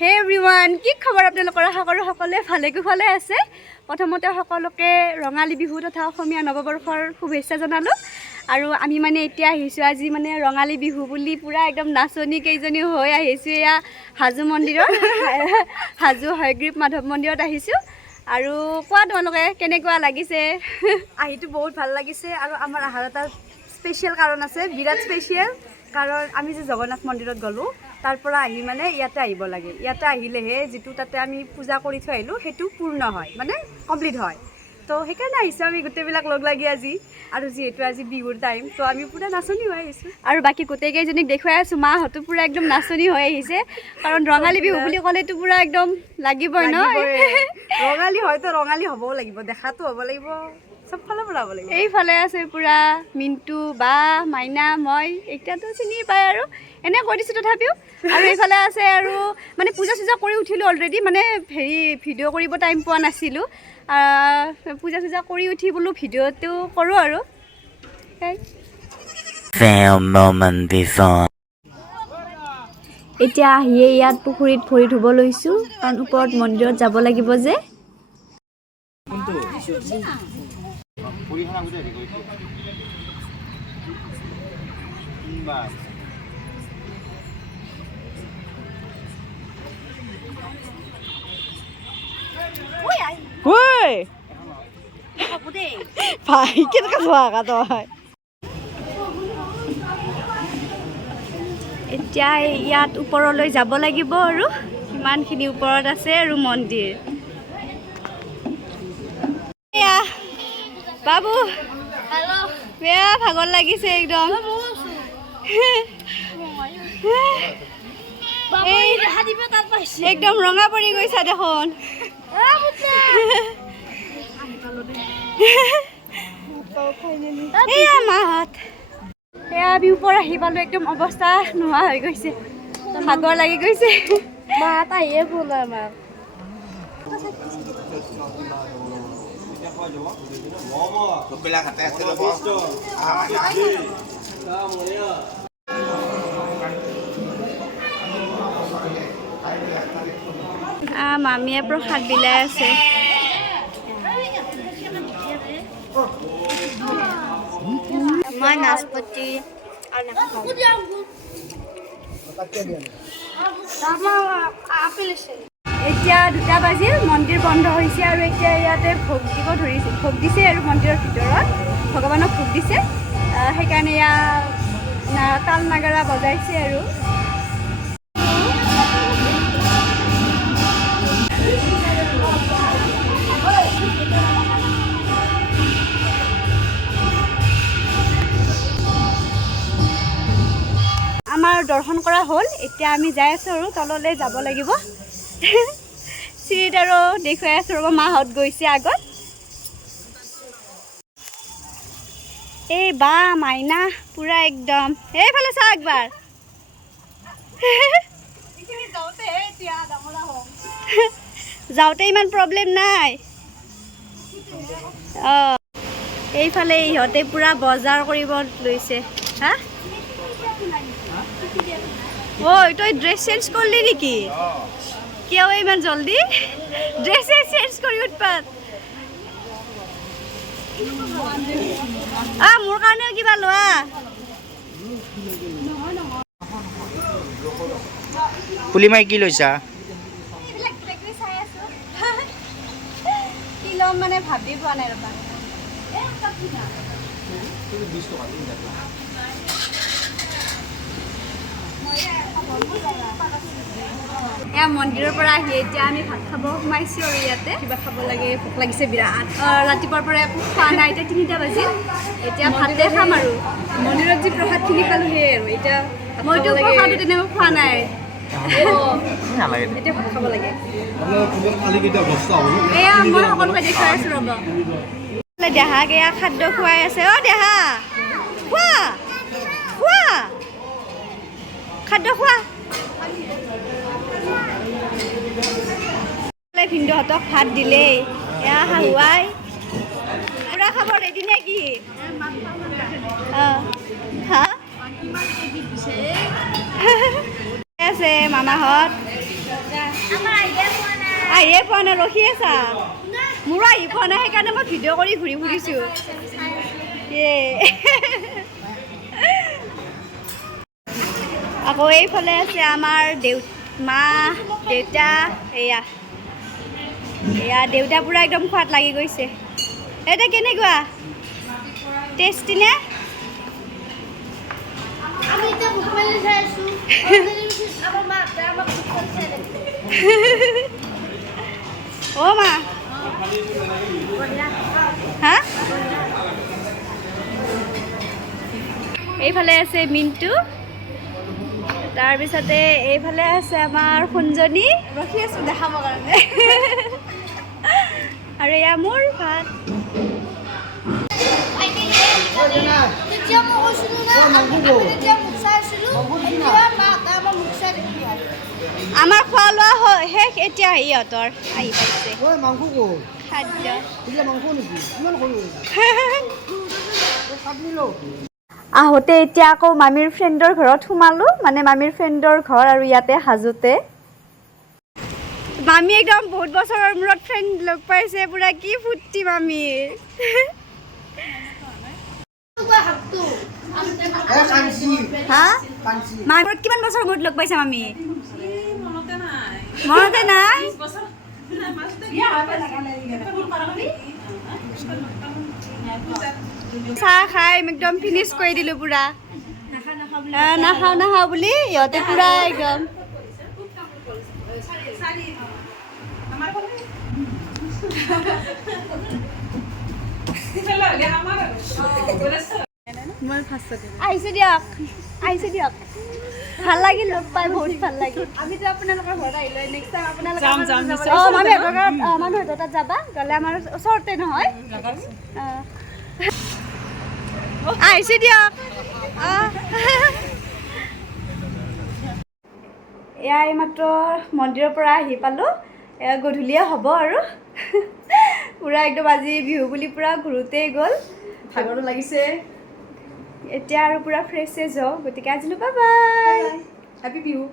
হে এভৰিৱান, কি খবৰ আপোনালোকৰ? আশা কৰোঁ সকলোৱে ভালে কুশলে আছে। প্ৰথমতে সকলোকে ৰঙালী বিহু তথা অসমীয়া নৱবৰ্ষৰ শুভেচ্ছা জনালোঁ। আৰু আমি মানে এতিয়া আহিছোঁ, আজি মানে ৰঙালী বিহু বুলি পূৰা একদম নাচনী কেইজনী হৈ আহিছোঁ। এয়া হাজো মন্দিৰত, হাজো হয়গ্ৰীৱ মাধৱ মন্দিৰত আহিছোঁ। আৰু কোৱা তোমালোকে কেনেকুৱা লাগিছে? আহিটো বহুত ভাল লাগিছে। আৰু আমাৰ আহাৰ এটা স্পেচিয়েল কাৰণ আছে, বিৰাট স্পেচিয়েল। কাৰণ আমি যে জগন্নাথ মন্দিৰত গ'লোঁ, তাৰ পৰা আহি মানে ইয়াতে আহিব লাগে। ইয়াতে আহিলেহে যিটো তাতে আমি পূজা কৰি থৈ আহিলোঁ সেইটো পূৰ্ণ হয়, মানে কমপ্লিট হয়। তো সেইকাৰণে আহিছোঁ আমি গোটেইবিলাক লগ লাগি আজি। আৰু যিহেতু আজি বিহুৰ টাইম, তো আমি পূৰা নাচনি হৈ আহিছোঁ। আৰু বাকী গোটেইকেইজনীক দেখুৱাই আছোঁ, মাহঁতো পূৰা একদম নাচনি হৈ আহিছে। কাৰণ ৰঙালী বিহু বুলি ক'লেতো পূৰা একদম লাগিবই ন। ৰঙালী হয়তো ৰঙালী হ'বও লাগিব, দেখাতো হ'ব লাগিব, চব ফালৰ পৰা হ'ব লাগিব। এইফালে আছে পূৰা মিণ্টু, বা, মাইনা, মই এতিয়াতো চিনি পায় আৰু এনে কৈ দিছোঁ তথাপিও। আৰু এইফালে আছে আৰু মানে পূজা চূজা কৰি উঠিলোঁ অলৰেডি, মানে হেৰি ভিডিঅ' কৰিব টাইম পোৱা নাছিলোঁ। পূজা চূজা কৰি উঠি বোলো ভিডিঅ'টো কৰোঁ আৰু। এতিয়া আহিয়ে ইয়াত পুখুৰীত ভৰি ধুব লৈছোঁ, কাৰণ ওপৰত মন্দিৰত যাব লাগিব যে। ভাই কেনেকৈ যোৱা তই? এতিয়া ইয়াত ওপৰলৈ যাব লাগিব আৰু কিমানখিনি ওপৰত আছে আৰু মন্দিৰ। এয়া বাবু, বেয়া ভাগৰ লাগিছে একদম। একদম ৰঙা পৰি গৈছা দেখোন। এয়া মাহঁত, এয়া আমি ওপৰ আহি পালোঁ, একদম অৱস্থা নোহোৱা হৈ গৈছে, ভাগৰ লাগি গৈছে। মাত আহিয়ে গ'ল আমাক। মামীয়ে প্ৰসাদ বিলাই আছে। মই নাচপতি এতিয়া 2টা বাজিল, মন্দিৰ বন্ধ হৈছে আৰু এতিয়া ইয়াতে ভোগ দিব ধৰিছে, ভোগ দিছে আৰু মন্দিৰৰ ভিতৰত ভগৱানক ভোগ দিছে। সেইকাৰণে ইয়াত তাল নাগাৰা বজাইছে আৰু। আমাৰ দৰ্শন কৰা হ'ল, এতিয়া আমি যাই আছোঁ আৰু তললৈ যাব লাগিব। চিৰিত আৰু দেখুৱাই আছোঁ ৰ'ব, মাহঁত গৈছে আগত। এই বা, মাইনা পূৰা একদম এইফালে চা একবাৰ। যাওঁতে ইমান প্ৰব্লেম নাই। অঁ, এইফালে ইহঁতে পূৰা বজাৰ কৰিব লৈছে। হা? ঐ, তই ড্ৰেছ চেঞ্জ কৰিলি নেকি? কিয় ইমান জল্দি ড্ৰেছ চেঞ্জ কৰি উৎপাত? মোৰ কাৰণেও কিবা লোৱা। পুলিমাই কি লৈছা? কি ল'ম মানে ভাবি পোৱা নাই ৰ'বা। এয়া মন্দিৰৰ পৰা আহি এতিয়া আমি ভাত খাব সোমাইছোঁ আৰু ইয়াতে কিবা খাব লাগে, ভোক লাগিছে বিৰাট। ৰাতিপুৱাৰ পৰা একো খোৱা নাই, এতিয়া 3টা বাজিল, এতিয়া ভাতে খাম আৰু। মন্দিৰত যি প্ৰসাদখিনি খালোঁ সেয়ে আৰু এতিয়া মইতো প্ৰসাদো তেনেকৈ খোৱা নাই। এতিয়া ভাত খাব লাগে। এয়া মই সকলোকে দেখুৱাই আছোঁ ৰ'ব। দেহাক এয়া খাদ্য খুৱাই আছে। অ' দেহা, খোৱা খোৱা, খাদ্য খোৱা। ভিনদেউহঁতক ভাত দিলেই, এয়া হাহুৱাই পূৰা খাব ৰেডি নে কি? হা? আছে মামাহঁত। আহিয়ে পোৱা নাই ৰখি আছা মোৰো আহি পোৱা নাই সেইকাৰণে মই ভিডিঅ' কৰি ঘূৰি ফুৰিছোঁ আকৌ এইফালে আছে আমাৰ মা দেউতা এয়া দেউতা পুৰা একদম খোৱাত লাগি গৈছে এতিয়া কেনেকুৱা টেষ্টি নে অ' মা হা এইফালে আছে মিণ্টু তাৰপিছতে এইফালে আছে আমাৰ সোণজনী ৰখি আছোঁ দেখাবৰ কাৰণে আৰু এয়া মোৰ ভাত আমাৰ খোৱা লোৱা শেষ এতিয়া সিহঁতৰ আহি পাইছে খাদ্য আহোঁতে এতিয়া আকৌ মামীৰ ফ্ৰেণ্ডৰ ঘৰত সোমালোঁ মানে মামীৰ ফ্ৰেণ্ডৰ ঘৰ আৰু ইয়াতে হাজোতে মামী একদম বহুত বছৰৰ মূৰত ফ্ৰেণ্ড লগ পাইছে পুৰা কি ফূৰ্তি মামীৰ হা মামীৰ কিমান বছৰ মূৰত লগ পাইছা মামী মনতে নাই চাহ খাই একদম ফিনিছ কৰি দিলোঁ পুৰা নাখাওঁ বুলি ইহঁতে পুৰা একদম আহিছোঁ দিয়ক ভাল লাগিল লগ পাই বহুত ভাল লাগিল আমিতো আপোনালোকৰ ঘৰত আহিলোঁ নেক্সট টাইম আপোনালোকৰ অঁ মানুহহঁতৰ তাত যাবা গ'লে আমাৰ ওচৰতে নহয় আহিছোঁ দিয়ক এয়া এইমাত্ৰ মন্দিৰৰ পৰা আহি পালোঁ এয়া গধূলিয়ে হ'ব আৰু পুৰা একদম আজি বিহু বুলি পুৰা ঘূৰোতেই গ'ল ভাগৰো লাগিছে এতিয়া আৰু পুৰা ফ্ৰেছ হওঁ গতিকে আজিলৈ বাই বাই হেপী বিহু